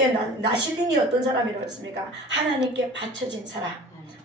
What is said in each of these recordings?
시대에 나실린이 어떤 사람이라고 했습니까? 하나님께 바쳐진 사람,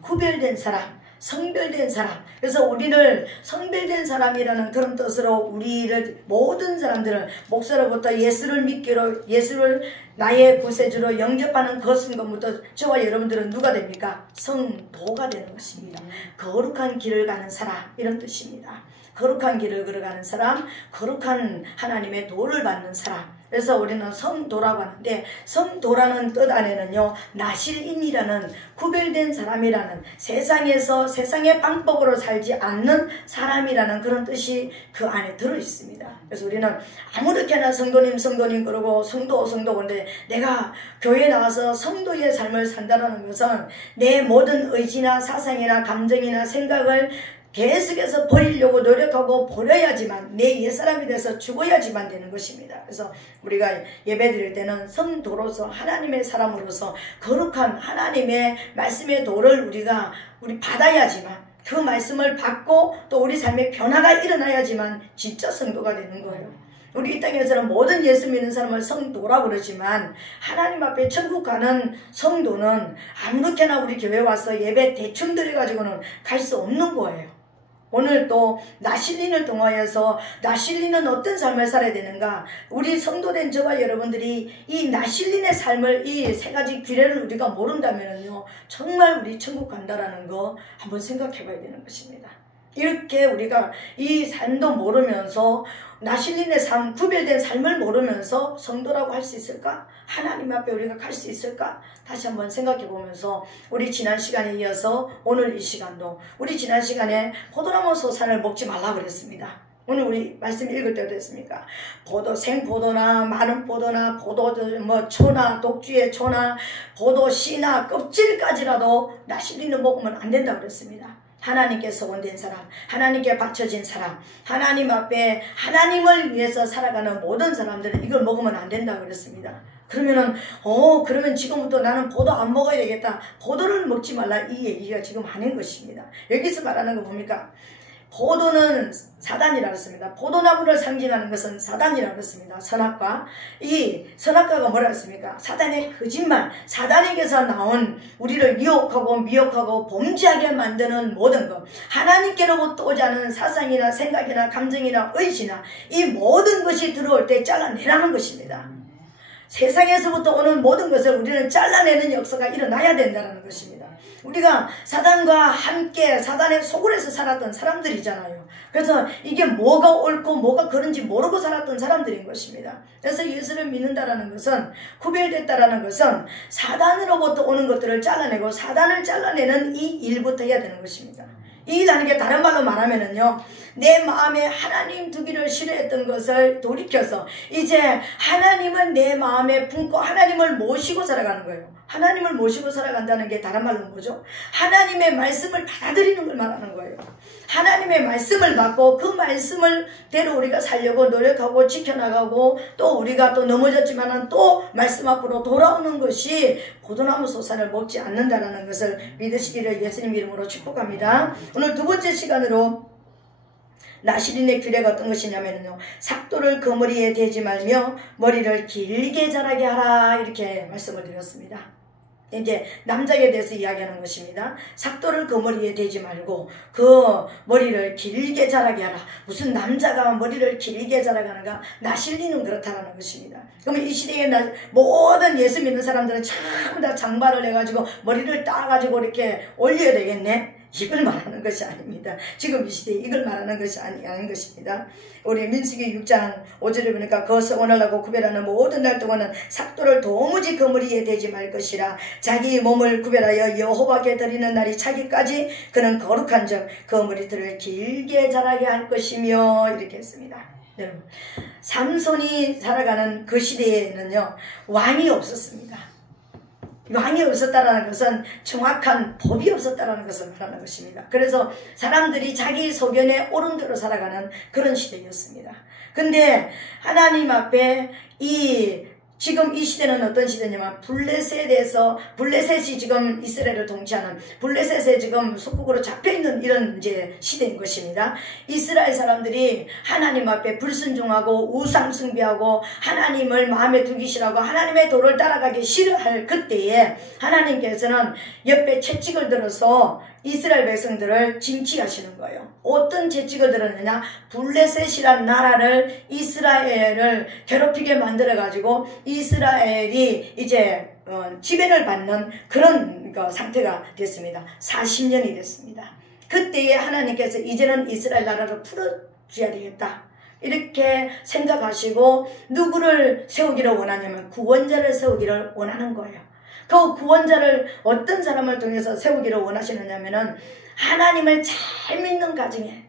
구별된 사람, 성별된 사람. 그래서 우리를 성별된 사람이라는 그런 뜻으로 우리를 모든 사람들은 목사로부터 예수를 믿기로, 예수를 나의 구세주로 영접하는 것부터 저와 여러분들은 누가 됩니까? 성도가 되는 것입니다. 거룩한 길을 가는 사람, 이런 뜻입니다. 거룩한 길을 걸어가는 사람, 거룩한 하나님의 도를 받는 사람. 그래서 우리는 성도라고 하는데, 성도라는 뜻 안에는요, 나실인이라는 구별된 사람이라는, 세상에서 세상의 방법으로 살지 않는 사람이라는 그런 뜻이 그 안에 들어있습니다. 그래서 우리는 아무렇게나 성도님 그러고 성도 그런데, 내가 교회에 나와서 성도의 삶을 산다는 것은 내 모든 의지나 사상이나 감정이나 생각을 계속해서 버리려고 노력하고 버려야지만, 내 옛사람이 돼서 죽어야지만 되는 것입니다. 그래서 우리가 예배 드릴 때는 성도로서, 하나님의 사람으로서 거룩한 하나님의 말씀의 도를 우리 받아야지만, 그 말씀을 받고 또 우리 삶에 변화가 일어나야지만 진짜 성도가 되는 거예요. 우리 이 땅에서는 모든 예수 믿는 사람을 성도라고 그러지만, 하나님 앞에 천국 가는 성도는 아무렇게나 우리 교회 와서 예배 대충 드려가지고는 갈 수 없는 거예요. 오늘 또 나실린을 통하여서 나실린은 어떤 삶을 살아야 되는가, 우리 성도된 저와 여러분들이 이 나실린의 삶을, 이 세 가지 규례를 우리가 모른다면요, 정말 우리 천국 간다라는 거 한번 생각해 봐야 되는 것입니다. 이렇게 우리가 이 삶도 모르면서, 나실린의 삶, 구별된 삶을 모르면서 성도라고 할 수 있을까? 하나님 앞에 우리가 갈 수 있을까? 다시 한번 생각해 보면서, 우리 지난 시간에 이어서 오늘 이 시간도, 우리 지난 시간에 포도나무 소산을 먹지 말라고 그랬습니다. 오늘 우리 말씀 읽을 때도 했습니까? 생포도나 마른 포도나 초나 독주의 초나 포도 씨나 껍질까지라도 나실린을 먹으면 안 된다고 그랬습니다. 하나님께 소원된 사람, 하나님께 바쳐진 사람, 하나님 앞에 하나님을 위해서 살아가는 모든 사람들은 이걸 먹으면 안 된다고 그랬습니다. 그러면은 그러면 지금부터 나는 포도 안 먹어야 되겠다, 포도를 먹지 말라, 이 얘기가 지금 하는 것입니다. 여기서 말하는 거 뭡니까? 포도는 사단이라고 했습니다. 포도나무를 상징하는 것은 사단이라고 했습니다. 선악과. 이 선악과가 뭐라고 했습니까? 사단의 거짓말, 사단에게서 나온 우리를 유혹하고 미혹하고 범죄하게 만드는 모든 것, 하나님께로부터 오지 않은 사상이나 생각이나 감정이나 의지나 이 모든 것이 들어올 때 잘라내라는 것입니다. 세상에서부터 오는 모든 것을 우리는 잘라내는 역사가 일어나야 된다는 것입니다. 우리가 사단과 함께 사단의 소굴에서 살았던 사람들이잖아요. 그래서 이게 뭐가 옳고 뭐가 그런지 모르고 살았던 사람들인 것입니다. 그래서 예수를 믿는다라는 것은, 구별됐다라는 것은 사단으로부터 오는 것들을 잘라내고 사단을 잘라내는 이 일부터 해야 되는 것입니다. 이 일하는 게 다른 말로 말하면은요, 내 마음에 하나님 두기를 싫어했던 것을 돌이켜서 이제 하나님은 내 마음에 품고 하나님을 모시고 살아가는 거예요. 하나님을 모시고 살아간다는 게 다른 말로 뭐죠? 하나님의 말씀을 받아들이는 걸 말하는 거예요. 하나님의 말씀을 받고 그 말씀을 대로 우리가 살려고 노력하고 지켜나가고, 또 우리가 또 넘어졌지만은 또 말씀 앞으로 돌아오는 것이 포도나무 소산을 먹지 않는다는 것을 믿으시기를 예수님 이름으로 축복합니다. 오늘 두 번째 시간으로 나실린의 규례가 어떤 것이냐면요, 삭도를 그 머리에 대지 말며 머리를 길게 자라게 하라, 이렇게 말씀을 드렸습니다. 이제 남자에 대해서 이야기하는 것입니다. 삭도를 그 머리에 대지 말고 그 머리를 길게 자라게 하라. 무슨 남자가 머리를 길게 자라게 하는가? 나실린은 그렇다는 것입니다. 그러면 이 시대에 모든 예수 믿는 사람들은 전부 다 장발을 해가지고 머리를 따가지고 이렇게 올려야 되겠네? 이걸 말하는 것이 아닙니다. 지금 이 시대에 이걸 말하는 것이 아닌 것입니다. 우리 민수기 6장 5절에 보니까 그 서원을 하고 구별하는 모든 날 동안은 삭도를 도무지 그 머리에 대지 말 것이라. 자기 몸을 구별하여 여호와께 드리는 날이 차기까지 그는 거룩한 적 그 머리털을 길게 자라게 할 것이며, 이렇게 했습니다. 여러분, 삼손이 살아가는 그 시대에는요, 왕이 없었습니다. 왕이 없었다라는 것은 정확한 법이 없었다라는 것을 말하는 것입니다. 그래서 사람들이 자기 소견에 옳은 대로 살아가는 그런 시대였습니다. 근데 하나님 앞에 이 지금 이 시대는 어떤 시대냐면 블레셋이 지금 이스라엘을 통치하는 블레셋에 지금 속국으로 잡혀있는 이런 이제 시대인 것입니다. 이스라엘 사람들이 하나님 앞에 불순종하고 우상 숭배하고 하나님을 마음에 두기 싫어하고 하나님의 도를 따라가기 싫어할 그때에 하나님께서는 옆에 채찍을 들어서 이스라엘 백성들을 징치하시는 거예요. 어떤 채찍을 들었느냐? 블레셋이란 나라를 이스라엘을 괴롭히게 만들어가지고 이스라엘이 이제 지배를 받는 그런 상태가 됐습니다. 40년이 됐습니다. 그때에 하나님께서 이제는 이스라엘 나라를 풀어줘야 되겠다. 이렇게 생각하시고 누구를 세우기를 원하냐면 구원자를 세우기를 원하는 거예요. 그 구원자를 어떤 사람을 통해서 세우기를 원하시느냐면은 하나님을 잘 믿는 가정에,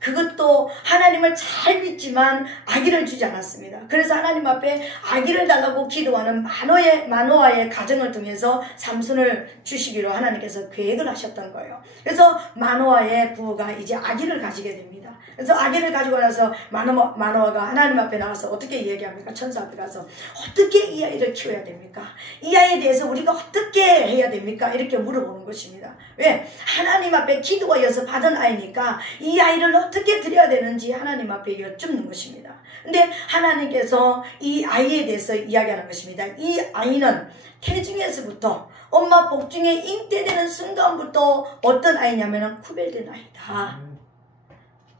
그것도 하나님을 잘 믿지만 아기를 주지 않았습니다. 그래서 하나님 앞에 아기를 달라고 기도하는 마노아의 가정을 통해서 삼손을 주시기로 하나님께서 계획을 하셨던 거예요. 그래서 마노아의 부부가 이제 아기를 가지게 됩니다. 그래서 아기를 가지고 나서 마노아가 하나님 앞에 나가서 어떻게 얘기합니까? 천사 앞에 가서 어떻게 이 아이를 키워야 됩니까? 이 아이에 대해서 우리가 어떻게 해야 됩니까? 이렇게 물어보는 것입니다. 왜? 하나님 앞에 기도가 이어서 받은 아이니까 이 아이를 어떻게 드려야 되는지 하나님 앞에 여쭙는 것입니다. 근데 하나님께서 이 아이에 대해서 이야기하는 것입니다. 이 아이는 태중에서부터 엄마 복중에 잉태되는 순간부터 어떤 아이냐면 구별된 아이다.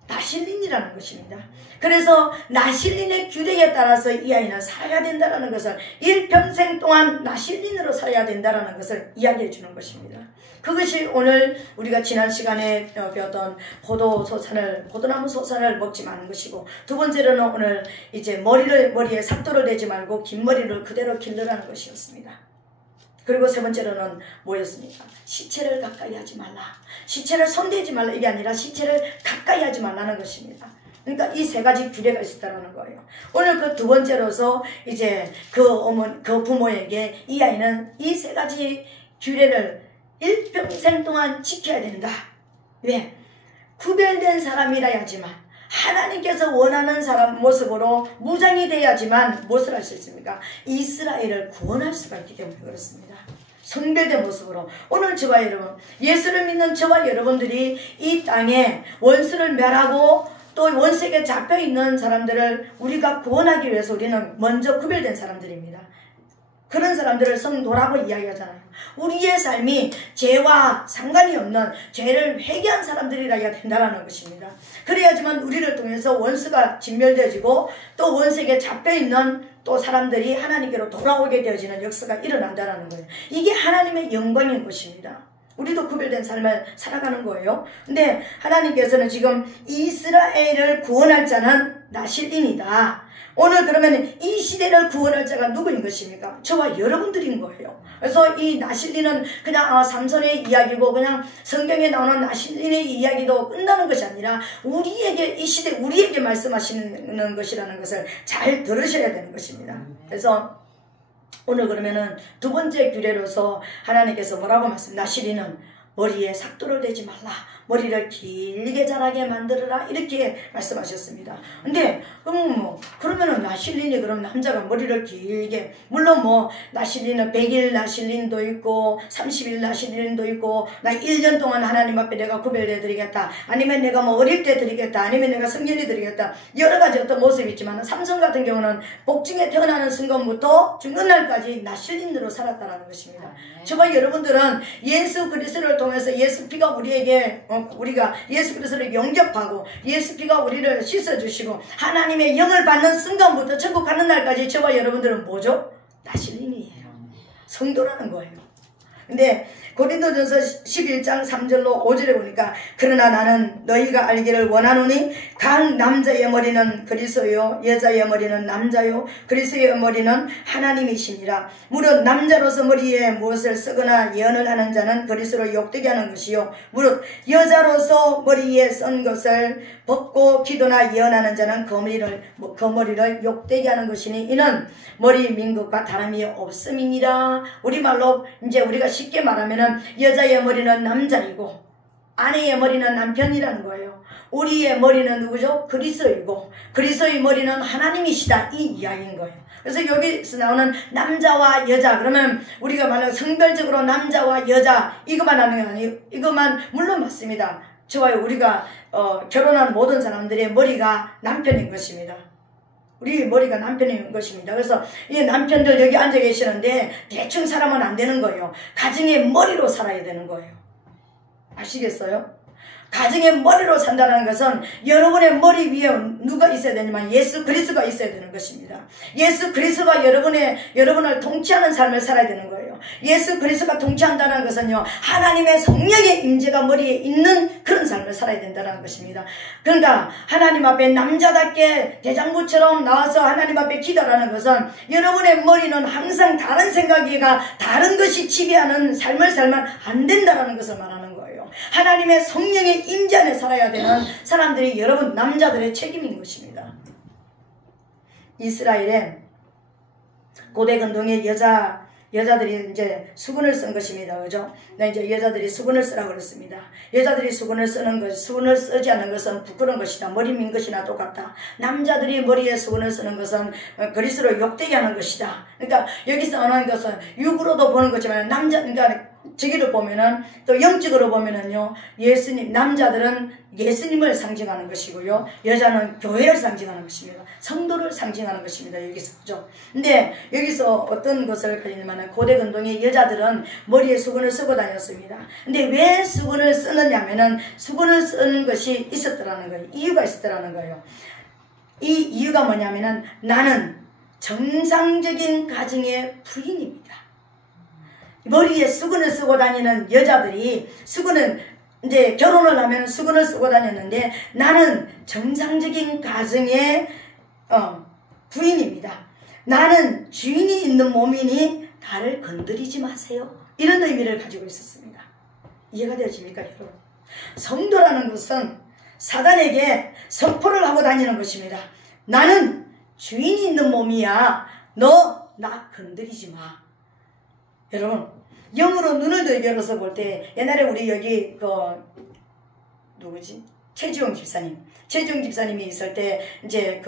나실린이라는 것입니다. 그래서 나실린의 규례에 따라서 이 아이는 살아야 된다는 것을, 일평생 동안 나실린으로 살아야 된다는 것을 이야기해 주는 것입니다. 그것이 오늘 우리가 지난 시간에 배웠던 포도나무 소산을 먹지 마는 것이고, 두 번째로는 오늘 이제 머리에 삭도를 대지 말고 긴 머리를 그대로 길러라는 것이었습니다. 그리고 세 번째로는 뭐였습니까? 시체를 가까이 하지 말라. 시체를 손대지 말라. 이게 아니라 시체를 가까이 하지 말라는 것입니다. 그러니까 이 세 가지 규례가 있었다는 거예요. 오늘 그 두 번째로서 이제 그 부모에게 이 아이는 이 세 가지 규례를 일평생 동안 지켜야 된다. 왜? 구별된 사람이라야지만, 하나님께서 원하는 사람 모습으로 무장이 돼야지만 무엇을 할 수 있습니까? 이스라엘을 구원할 수가 있기 때문에 그렇습니다. 성별된 모습으로. 오늘 저와 여러분, 예수를 믿는 저와 여러분들이 이 땅에 원수를 멸하고 또 원수에게 잡혀있는 사람들을 우리가 구원하기 위해서 우리는 먼저 구별된 사람들입니다. 그런 사람들을 성도라고 이야기하잖아요. 우리의 삶이 죄와 상관이 없는 죄를 회개한 사람들이라야 된다는 것입니다. 그래야지만 우리를 통해서 원수가 진멸되어지고 또 원수에게 잡혀있는 또 사람들이 하나님께로 돌아오게 되어지는 역사가 일어난다는 거예요. 이게 하나님의 영광인 것입니다. 우리도 구별된 삶을 살아가는 거예요. 근데 하나님께서는 지금 이스라엘을 구원할 자는 나실린이다. 오늘 그러면 이 시대를 구원할 자가 누구인 것입니까? 저와 여러분들인 거예요. 그래서 이 나실린은 그냥 삼손의 이야기고 그냥 성경에 나오는 나실린의 이야기도 끝나는 것이 아니라 우리에게 이 시대 우리에게 말씀하시는 것이라는 것을 잘 들으셔야 되는 것입니다. 그래서 오늘 그러면은 두 번째 규례로서 하나님께서 뭐라고 나실린은 머리에 삭도를 대지 말라. 머리를 길게 자라게 만들어라. 이렇게 말씀하셨습니다. 근데 그러면은 나실린이 그럼 남자가 머리를 길게, 물론 나실린은 100일 나실린도 있고 30일 나실린도 있고, 나 1년 동안 하나님 앞에 내가 구별해 드리겠다, 아니면 내가 어릴 때 드리겠다, 아니면 내가 성결히 드리겠다, 여러 가지 어떤 모습이 있지만 삼손 같은 경우는 복중에 태어나는 순간부터 죽는 날까지 나실린으로 살았다는 것입니다. 저와 여러분들은 예수 그리스도를 통해서 예수 피가 우리에게 우리가 예수 그리스도를 영접하고 예수 피가 우리를 씻어주시고 하나님의 영을 받는 순간부터 천국 가는 날까지 저와 여러분들은 뭐죠? 나실린이에요. 성도라는 거예요. 근데 고린도전서 11장 3절로 5절에 보니까 그러나 나는 너희가 알기를 원하노니 각 남자의 머리는 그리스도요 여자의 머리는 남자요 그리스도의 머리는 하나님이시니라. 무릇 남자로서 머리에 무엇을 쓰거나 예언을 하는 자는 그리스도로 욕되게 하는 것이요 무릇 여자로서 머리에 쓴 것을 벗고 기도나 예언하는 자는 그 머리를 욕되게 하는 것이니 이는 머리 민 것과 다름이 없음이니라. 우리말로 이제 우리가 쉽게 말하면은 여자의 머리는 남자이고 아내의 머리는 남편이라는 거예요. 우리의 머리는 누구죠? 그리스도이고 그리스도의 머리는 하나님이시다, 이 이야기인 거예요. 그래서 여기서 나오는 남자와 여자, 그러면 우리가 말하는 성별적으로 남자와 여자 이것만 하는 게 아니에요. 이것만 물론 맞습니다. 좋아요. 우리가 결혼한 모든 사람들의 머리가 남편인 것입니다. 우리 머리가 남편인 것입니다. 그래서 이 남편들 여기 앉아 계시는데 대충 살아면 안 되는 거예요. 가정의 머리로 살아야 되는 거예요. 아시겠어요? 가정의 머리로 산다는 것은 여러분의 머리 위에 누가 있어야 되냐면 예수 그리스도가 있어야 되는 것입니다. 예수 그리스도가 여러분을 통치하는 삶을 살아야 되는 거예요. 예수 그리스도가 통치한다는 것은요, 하나님의 성령의 임재가 머리에 있는 그런 삶을 살아야 된다는 것입니다. 그러니까 하나님 앞에 남자답게 대장부처럼 나와서 하나님 앞에 기도하는 것은 여러분의 머리는 항상 다른 생각이가 다른 것이 지배하는 삶을 살면 안 된다는 것을 말하는 거예요. 하나님의 성령의 임재 안에 살아야 되는 사람들이 여러분 남자들의 책임인 것입니다. 이스라엘에 고대 근동의 여자들이 이제 수건을 쓴 것입니다. 그죠? 이제 여자들이 수건을 쓰라고 그랬습니다. 여자들이 수건을 쓰지 않는 것은 부끄러운 것이다. 머리 민 것이나 똑같다. 남자들이 머리에 수건을 쓰는 것은 그리스도를 욕되게 하는 것이다. 그러니까 여기서 하는 것은 육으로도 보는 거지만 그러니까 저기를 보면은 또 영적으로 보면은요, 남자들은 예수님을 상징하는 것이고요, 여자는 교회를 상징하는 것입니다. 성도를 상징하는 것입니다. 여기서, 그죠? 근데 여기서 어떤 것을 가지냐면 고대 근동의 여자들은 머리에 수건을 쓰고 다녔습니다. 근데 왜 수건을 쓰느냐면은 수건을 쓰는 것이 있었더라는 거예요. 이유가 있었더라는 거예요. 이 이유가 뭐냐면은 나는 정상적인 가정의 부인입니다. 머리에 수건을 쓰고 다니는 여자들이 이제 결혼을 하면 수건을 쓰고 다녔는데 나는 정상적인 가정의 부인입니다. 나는 주인이 있는 몸이니 나를 건드리지 마세요. 이런 의미를 가지고 있었습니다. 이해가 되십니까, 여러분? 성도라는 것은 사단에게 선포를 하고 다니는 것입니다. 나는 주인이 있는 몸이야. 너 나 건드리지 마. 여러분, 영으로 눈을 열어서 볼 때 옛날에 우리 여기 누구지? 최지용 집사님이 있을 때 이제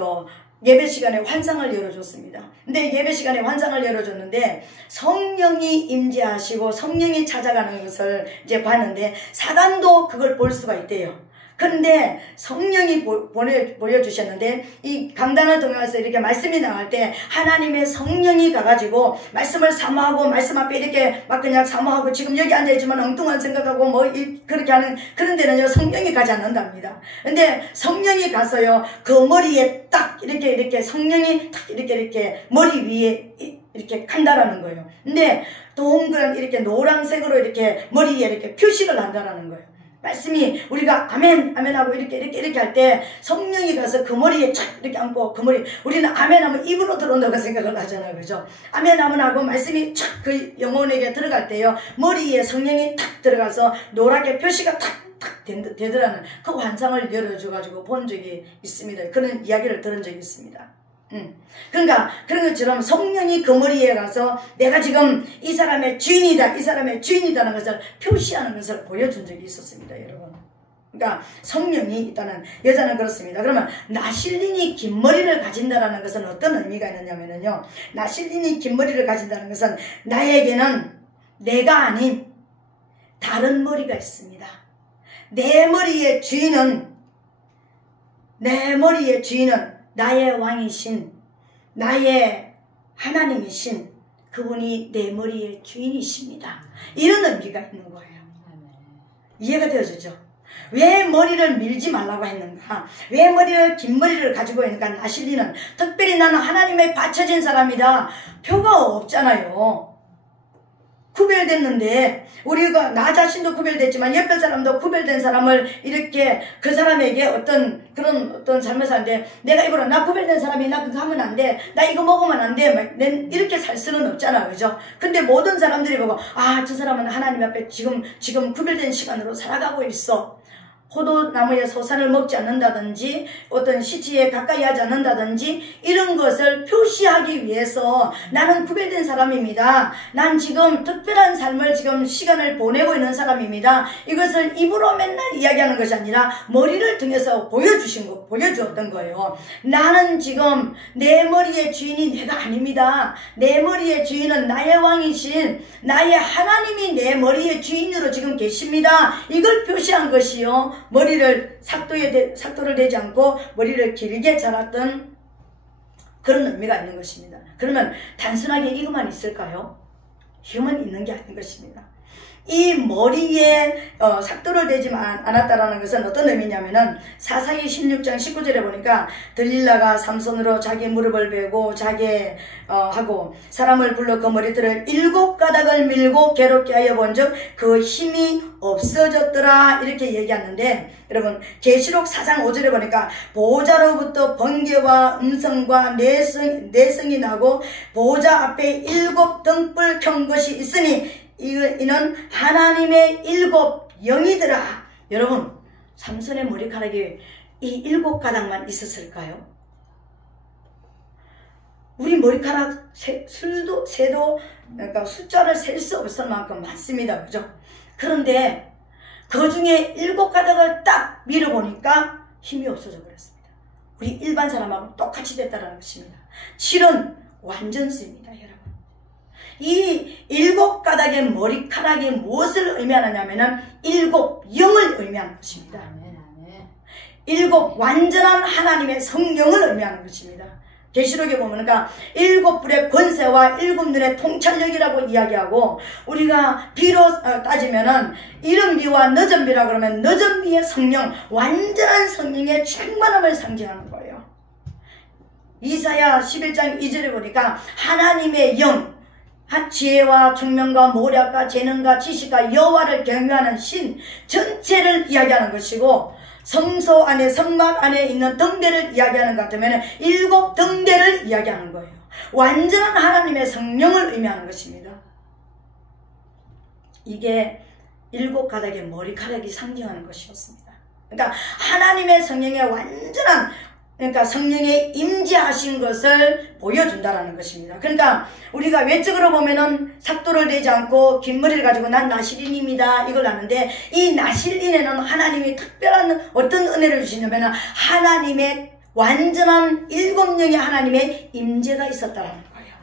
예배 시간에 환상을 열어줬습니다. 근데 예배 시간에 환상을 열어줬는데 성령이 임재하시고 성령이 찾아가는 것을 이제 봤는데 사단도 그걸 볼 수가 있대요. 그런데 성령이 보여주셨는데 이 강단을 통해서 이렇게 말씀이 나갈 때 하나님의 성령이 가가지고 말씀을 사모하고 말씀 앞에 이렇게 막 그냥 사모하고 지금 여기 앉아있지만 엉뚱한 생각하고 그렇게 하는 그런 데는요, 성령이 가지 않는답니다. 근데 성령이 가서요, 그 머리에 딱 이렇게 성령이 딱 이렇게 머리 위에 이렇게 간다라는 거예요. 근데 동그란 이렇게 노란색으로 이렇게 머리에 이렇게 표시를 한다라는 거예요. 말씀이 우리가 아멘 하고 이렇게 할 때 성령이 가서 그 머리에 착 이렇게 앉고 그 머리, 우리는 아멘 하면 입으로 들어온다고 생각을 하잖아요. 그죠? 아멘 하고 말씀이 착 그 영혼에게 들어갈 때요, 머리에 성령이 탁 들어가서 노랗게 표시가 탁 되더라는 그 환상을 열어줘가지고 본 적이 있습니다. 그런 이야기를 들은 적이 있습니다. 그러니까 그런 것처럼 성령이 그 머리에 가서 내가 지금 이 사람의 주인이다라는 것을 표시하는 것을 보여준 적이 있었습니다, 여러분. 그러니까 성령이 있다는, 여자는 그렇습니다. 그러면 나실린이 긴 머리를 가진다라는 것은 어떤 의미가 있느냐면요, 나실린이 긴 머리를 가진다는 것은 나에게는 내가 아닌 다른 머리가 있습니다. 내 머리의 주인은 나의 왕이신, 나의 하나님이신 그분이 내 머리의 주인이십니다. 이런 의미가 있는 거예요. 이해가 되어지죠? 왜 머리를 밀지 말라고 했는가? 왜 긴 머리를 가지고 있는가? 나실리는 특별히 나는 하나님의 바쳐진 사람이다. 표가 없잖아요. 구별됐는데, 우리가 나 자신도 구별됐지만 옆에 사람도 구별된 사람을 이렇게 그 사람에게 어떤 삶을 사는데, 내가 이거로 나 구별된 사람이 나 그거 하면 안 돼, 나 이거 먹으면 안 돼, 이렇게 살 수는 없잖아, 그죠? 근데 모든 사람들이 보고 저 사람은 하나님 앞에 지금 구별된 시간으로 살아가고 있어. 포도나무의 소산을 먹지 않는다든지 어떤 시체에 가까이 하지 않는다든지 이런 것을 표시하기 위해서 나는 구별된 사람입니다. 난 지금 특별한 삶을 지금 시간을 보내고 있는 사람입니다. 이것을 입으로 맨날 이야기하는 것이 아니라 머리를 통해서 보여주었던 거예요. 나는 지금 내 머리의 주인이 내가 아닙니다. 내 머리의 주인은 나의 왕이신 나의 하나님이 내 머리의 주인으로 지금 계십니다. 이걸 표시한 것이요. 머리를 삭도를 대지 않고 머리를 길게 자랐던 그런 의미가 있는 것입니다. 그러면 단순하게 이것만 있을까요? 이것만 있는 게 아닌 것입니다. 이 머리에 삭도를 대지 않았다라는 것은 어떤 의미냐면은 사사기 16장 19절에 보니까 들릴라가 삼손으로 자기 무릎을 베고 하고 사람을 불러 그 머리털을 7가닥을 밀고 괴롭게 하여 본즉 그 힘이 없어졌더라 이렇게 얘기하는데, 여러분 계시록 4장 5절에 보니까 보호자로부터 번개와 음성과 내성이 나고 보호자 앞에 7등불 켠 것이 있으니 이는 하나님의 7영이더라. 여러분 삼손의 머리카락이 이 7가닥만 있었을까요? 우리 머리카락 그러니까 숫자를 셀 수 없을 만큼 많습니다. 그죠? 그런데 그 중에 7가닥을 딱 밀어보니까 힘이 없어져 버렸습니다. 우리 일반 사람하고 똑같이 됐다는 것입니다. 실은 완전수입니다. 여러분, 이 7가닥의 머리카락이 무엇을 의미하느냐면은 7영을 의미하는 것입니다. 7 완전한 하나님의 성령을 의미하는 것입니다. 계시록에 보면 그러니까 7불의 권세와 7눈의 통찰력이라고 이야기하고, 우리가 비로 따지면은 이른 비와 늦은 비라 그러면 늦은 비의 성령, 완전한 성령의 충만함을 상징하는 거예요. 이사야 11장 2절에 보니까 하나님의 영, 지혜와 총명과 모략과 재능과 지식과 여호와를 경외하는 신 전체를 이야기하는 것이고, 성소 안에 성막 안에 있는 등대를 이야기하는 것 같으면 7등대를 이야기하는 거예요. 완전한 하나님의 성령을 의미하는 것입니다. 이게 7가닥의 머리카락이 상징하는 것이었습니다. 그러니까 하나님의 성령의 완전한, 그러니까 성령의 임재하신 것을 보여준다라는 것입니다. 그러니까 우리가 외적으로 보면은 삭도를 대지 않고 긴 머리를 가지고 난 나실인입니다 이걸 아는데, 이 나실인에는 하나님이 특별한 어떤 은혜를 주시냐면 하나님의 완전한 7영의 하나님의 임재가 있었다라는 거예요.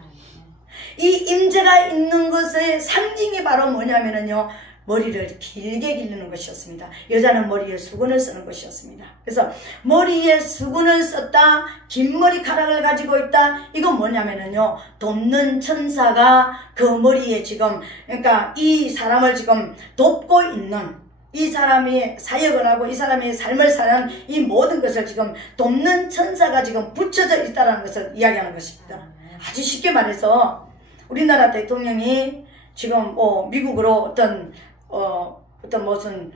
이 임재가 있는 것의 상징이 바로 뭐냐면요, 머리를 길게 기르는 것이었습니다. 여자는 머리에 수건을 쓰는 것이었습니다. 그래서 머리에 수건을 썼다, 긴 머리카락을 가지고 있다, 이건 뭐냐면요, 돕는 천사가 그 머리에 지금, 그러니까 이 사람을 지금 돕고 있는, 이 사람이 사역을 하고 이 사람이 삶을 사는 이 모든 것을 지금 돕는 천사가 지금 붙여져 있다는 것을 이야기하는 것입니다. 아주 쉽게 말해서 우리나라 대통령이 지금 미국으로 어떤 무슨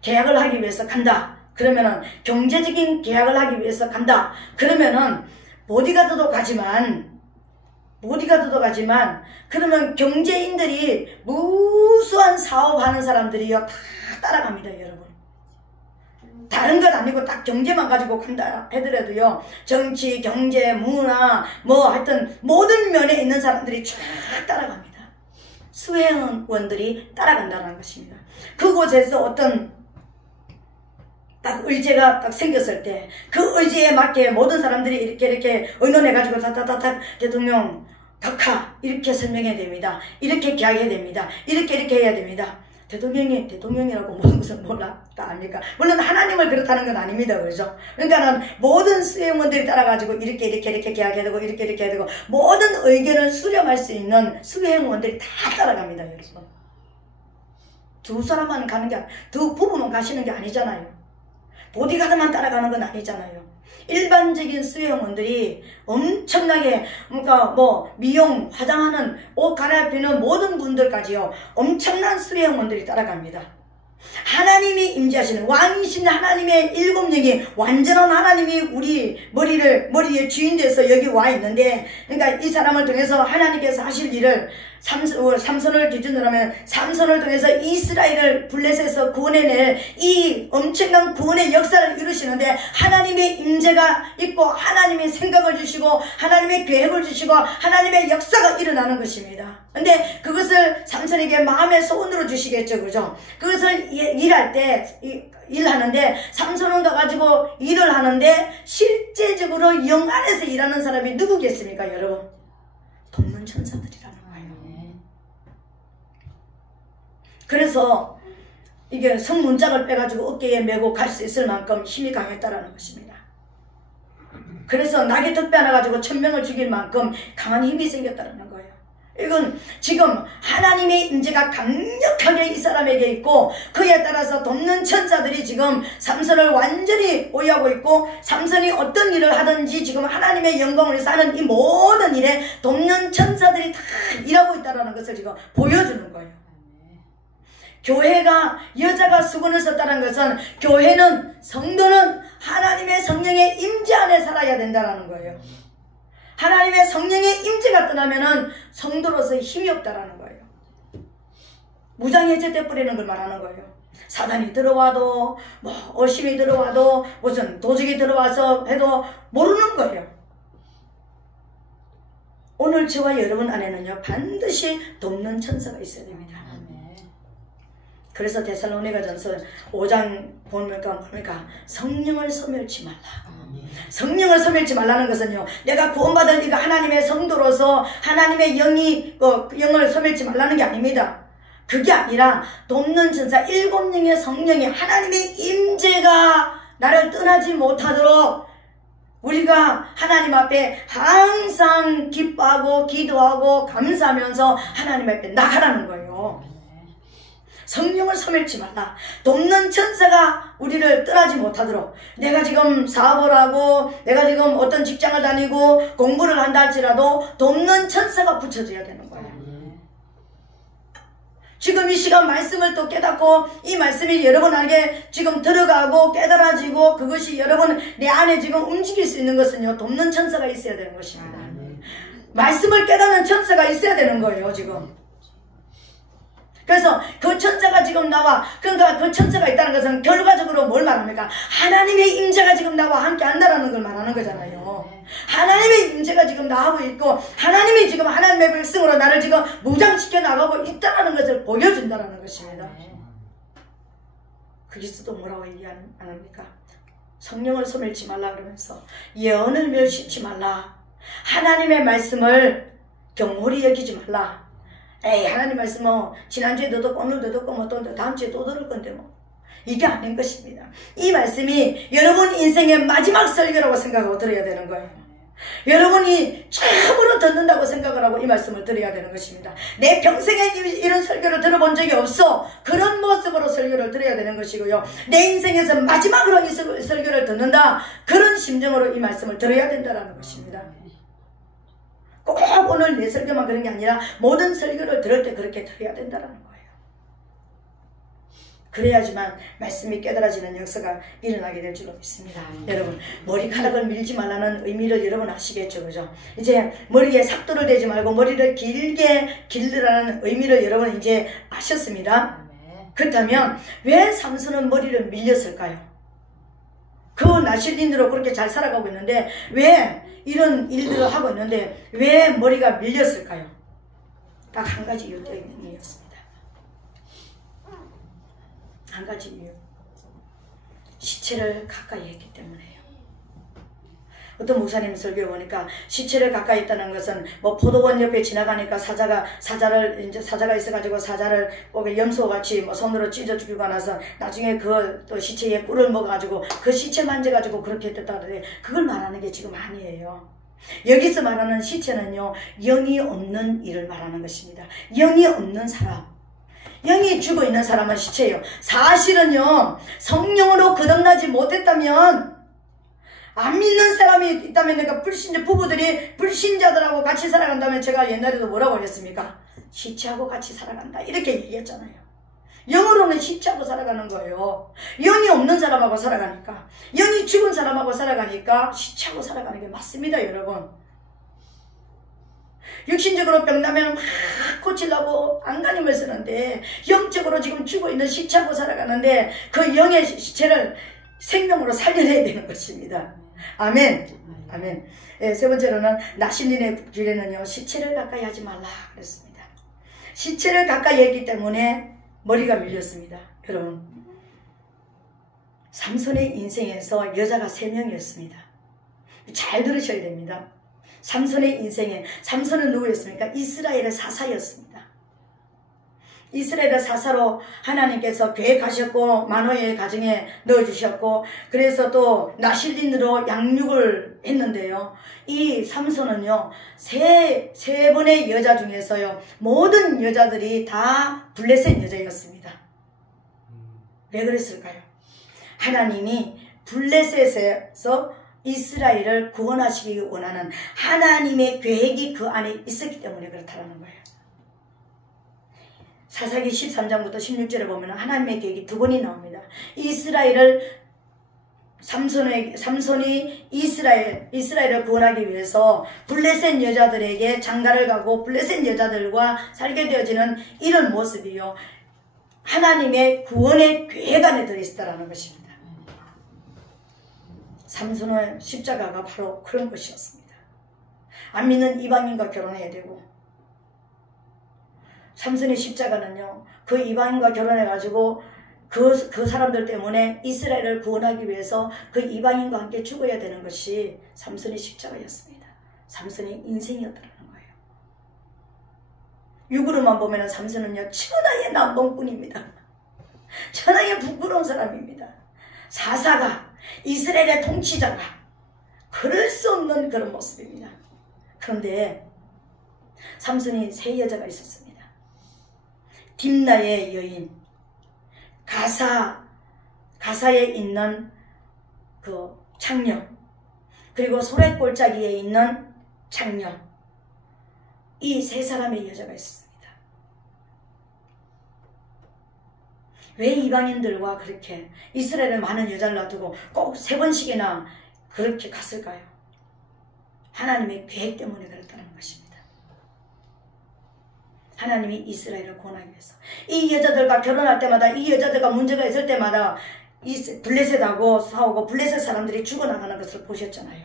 계약을 하기 위해서 간다. 그러면은 경제적인 계약을 하기 위해서 간다. 그러면은 보디가드도 가지만 그러면 경제인들이 무수한 사업하는 사람들이요 다 따라갑니다. 여러분, 다른 건 아니고 딱 경제만 가지고 간다 하더라도요, 정치, 경제, 문화 하여튼 모든 면에 있는 사람들이 쫙 따라갑니다. 수행원들이 따라간다는 것입니다. 그곳에서 어떤 딱 의제가 딱 생겼을 때 그 의제에 맞게 모든 사람들이 이렇게 의논해가지고 다다다닥 대통령 각하 이렇게 설명해야 됩니다. 이렇게 계약해야 됩니다. 이렇게 해야 됩니다. 대통령이라고 모든 것을 몰랐다 아닙니까? 물론 하나님을 그렇다는 건 아닙니다. 그렇죠? 그러니까는 모든 수행원들이 따라가지고 이렇게 계약해야 되고 이렇게 해야 되고 모든 의견을 수렴할 수 있는 수행원들이 다 따라갑니다. 여러분, 두 사람만 가는 게, 두 부부만 가시는 게 아니잖아요. 보디가드만 따라가는 건 아니잖아요. 일반적인 수행원들이 엄청나게, 그러니까 미용, 화장하는, 옷 갈아입히는 모든 분들까지요, 엄청난 수행원들이 따라갑니다. 하나님이 임재하시는 왕이신 하나님의 7영이, 완전한 하나님이 우리 머리의 주인 돼서 여기 와 있는데, 그러니까 이 사람을 통해서 하나님께서 하실 일을 삼손을 기준으로 하면 삼손을 통해서 이스라엘을 블레셋에서 구원해낼 이 엄청난 구원의 역사를 이루시는데 하나님의 임재가 있고 하나님의 생각을 주시고 하나님의 계획을 주시고 하나님의 역사가 일어나는 것입니다. 근데 그것을 삼손에게 마음의 소원으로 주시겠죠. 그죠? 그것을 일할 때 일하는데 삼손은 가가지고 일을 하는데 실제적으로 영 안에서 일하는 사람이 누구겠습니까? 여러분, 돕는 천사들이라는 거예요. 그래서 이게 성문짝을 빼가지고 어깨에 메고 갈 수 있을 만큼 힘이 강했다라는 것입니다. 그래서 낙의 덕배 하나 가지고 1000명을 죽일 만큼 강한 힘이 생겼다는 거예요. 이건 지금 하나님의 임재가 강력하게 이 사람에게 있고 그에 따라서 돕는 천사들이 지금 삼손을 완전히 오해하고 있고 삼손이 어떤 일을 하든지 지금 하나님의 영광을 위해서 하는 이 모든 일에 돕는 천사들이 다 일하고 있다는 것을 지금 보여주는 거예요. 교회가 여자가 수건을 썼다는 것은 교회는 성도는 하나님의 성령의 임재 안에 살아야 된다는 거예요. 하나님의 성령의 임재가 떠나면은 성도로서 힘이 없다라는 거예요. 무장해제 때 뿌리는 걸 말하는 거예요. 사단이 들어와도 뭐 어심이 들어와도 무슨 도적이 들어와서 해도 모르는 거예요. 오늘 저와 여러분 안에는요 반드시 돕는 천사가 있어야 됩니다. 그래서 데살로니가전서 5장 보니까 성령을 소멸치 말라. 성령을 소멸치 말라는 것은요, 내가 구원받은 이가 하나님의 성도로서 하나님의 영을 소멸치 말라는 게 아닙니다. 그게 아니라 돕는 천사 7명의 성령이 하나님의 임재가 나를 떠나지 못하도록 우리가 하나님 앞에 항상 기뻐하고 기도하고 감사하면서 하나님 앞에 나가라는 거예요. 성령을 소멸치 말라. 돕는 천사가 우리를 떠나지 못하도록, 내가 지금 사업을 하고 내가 지금 어떤 직장을 다니고 공부를 한다 할지라도 돕는 천사가 붙여줘야 되는 거예요. 지금 이 시간 말씀을 또 깨닫고 이 말씀이 여러분에게 지금 들어가고 깨달아지고 그것이 여러분 내 안에 지금 움직일 수 있는 것은요 돕는 천사가 있어야 되는 것입니다. 말씀을 깨닫는 천사가 있어야 되는 거예요 지금. 그래서 그 천사가 지금 나와, 그러니까 그 천사가 있다는 것은 결과적으로 뭘 말합니까? 하나님의 임재가 지금 나와 함께 한다라는 걸 말하는 거잖아요. 하나님의 임재가 지금 나하고 있고 하나님이 지금 하나님의 백성으로 나를 지금 무장시켜 나가고 있다는 것을 보여준다는 것입니다. 그리스도 뭐라고 얘기 안 합니까? 성령을 소멸치 말라 그러면서 예언을 멸시치 말라. 하나님의 말씀을 경홀히 여기지 말라. 에이, 하나님 말씀 지난주에 도 듣고 오늘도 듣고 뭐 또 다음 주에 또 들을 건데 뭐 이게 아닌 것입니다. 이 말씀이 여러분 인생의 마지막 설교라고 생각하고 들어야 되는 거예요. 여러분이 처음으로 듣는다고 생각을 하고 이 말씀을 들어야 되는 것입니다. 내 평생에 이런 설교를 들어본 적이 없어. 그런 모습으로 설교를 들어야 되는 것이고요. 내 인생에서 마지막으로 이 설교를 듣는다. 그런 심정으로 이 말씀을 들어야 된다는 것입니다. 꼭 오늘 내 설교만 그런 게 아니라 모든 설교를 들을 때 그렇게 들어야 된다는 거예요. 그래야지만 말씀이 깨달아지는 역사가 일어나게 될 줄로 믿습니다. 여러분, 머리카락을 밀지 말라는 의미를 여러분 아시겠죠? 그죠? 이제 머리에 삭도를 대지 말고 머리를 길게 기르라는 의미를 여러분 이제 아셨습니다. 그렇다면 왜 삼손은 머리를 밀렸을까요? 그 나실린으로 그렇게 잘 살아가고 있는데 왜 이런 일들을 하고 있는데 왜 머리가 밀렸을까요? 딱 한 가지 이유였습니다. 한 가지 이유. 시체를 가까이 했기 때문에요. 어떤 목사님 설교를 보니까 시체를 가까이 있다는 것은 뭐 포도원 옆에 지나가니까 사자가 있어가지고 사자를 꼭 염소같이 뭐 손으로 찢어 죽이고 나서 나중에 그 또 시체에 꿀을 먹어가지고 그 시체 만져가지고 그렇게 됐다는데 그걸 말하는 게 지금 아니에요. 여기서 말하는 시체는요 영이 없는 일을 말하는 것입니다. 영이 없는 사람, 영이 죽어 있는 사람은 시체예요. 사실은요 성령으로 거듭나지 못했다면 안 믿는 사람이 있다면 그러니까 불신자 부부들이 불신자들하고 같이 살아간다면 제가 옛날에도 뭐라고 했습니까? 시체하고 같이 살아간다 이렇게 얘기했잖아요. 영으로는 시체하고 살아가는 거예요. 영이 없는 사람하고 살아가니까, 영이 죽은 사람하고 살아가니까 시체하고 살아가는 게 맞습니다. 여러분, 육신적으로 병나면 막 고치려고 안간힘을 쓰는데 영적으로 지금 죽어있는 시체하고 살아가는데 그 영의 시체를 생명으로 살려내야 되는 것입니다. 아멘. 아멘. 네, 세 번째로는 나실린의 규례는요, 시체를 가까이 하지 말라 그랬습니다. 시체를 가까이 했기 때문에 머리가 밀렸습니다. 여러분, 삼손의 인생에서 여자가 3명이었습니다. 잘 들으셔야 됩니다. 삼손의 인생에, 삼손은 누구였습니까? 이스라엘의 사사였습니다. 이스라엘의 사사로 하나님께서 계획하셨고 마노아의 가정에 넣어주셨고, 그래서 또 나실린으로 양육을 했는데요, 이 삼손은요 세 번의 여자 중에서요 모든 여자들이 다 블레셋 여자였습니다. 왜 그랬을까요? 하나님이 블레셋에서 이스라엘을 구원하시기 원하는 하나님의 계획이 그 안에 있었기 때문에 그렇다는 거예요. 사사기 13장부터 16절에 보면 하나님의 계획이 2번이 나옵니다. 이스라엘을 삼손이 이스라엘을 구원하기 위해서 블레셋 여자들에게 장가를 가고 블레셋 여자들과 살게 되어지는 이런 모습이요, 하나님의 구원의 계획 안에 들어있다는 것입니다. 삼손의 십자가가 바로 그런 것이었습니다. 안 믿는 이방인과 결혼해야 되고, 삼손의 십자가는요 그 이방인과 결혼해가지고 그 사람들 때문에 이스라엘을 구원하기 위해서 그 이방인과 함께 죽어야 되는 것이 삼손의 십자가였습니다. 삼손의 인생이었다는 거예요. 육으로만 보면 삼손은요 천하의 남봉꾼입니다. 천하의 부끄러운 사람입니다. 사사가, 이스라엘의 통치자가 그럴 수 없는 그런 모습입니다. 그런데 삼손이 3 여자가 있었습니다. 딥나의 여인, 가사에 있는 그 창녀, 그리고 소래골짜기에 있는 창녀, 이 3사람의 여자가 있었습니다. 왜 이방인들과 그렇게 이스라엘에 많은 여자를 놔두고 꼭 3번씩이나 그렇게 갔을까요? 하나님의 계획 때문에 그랬다는 것입니다. 하나님이 이스라엘을 구원하기 위해서 이 여자들과 결혼할 때마다, 이 여자들과 문제가 있을 때마다 블레셋하고 싸우고 블레셋 사람들이 죽어나가는 것을 보셨잖아요.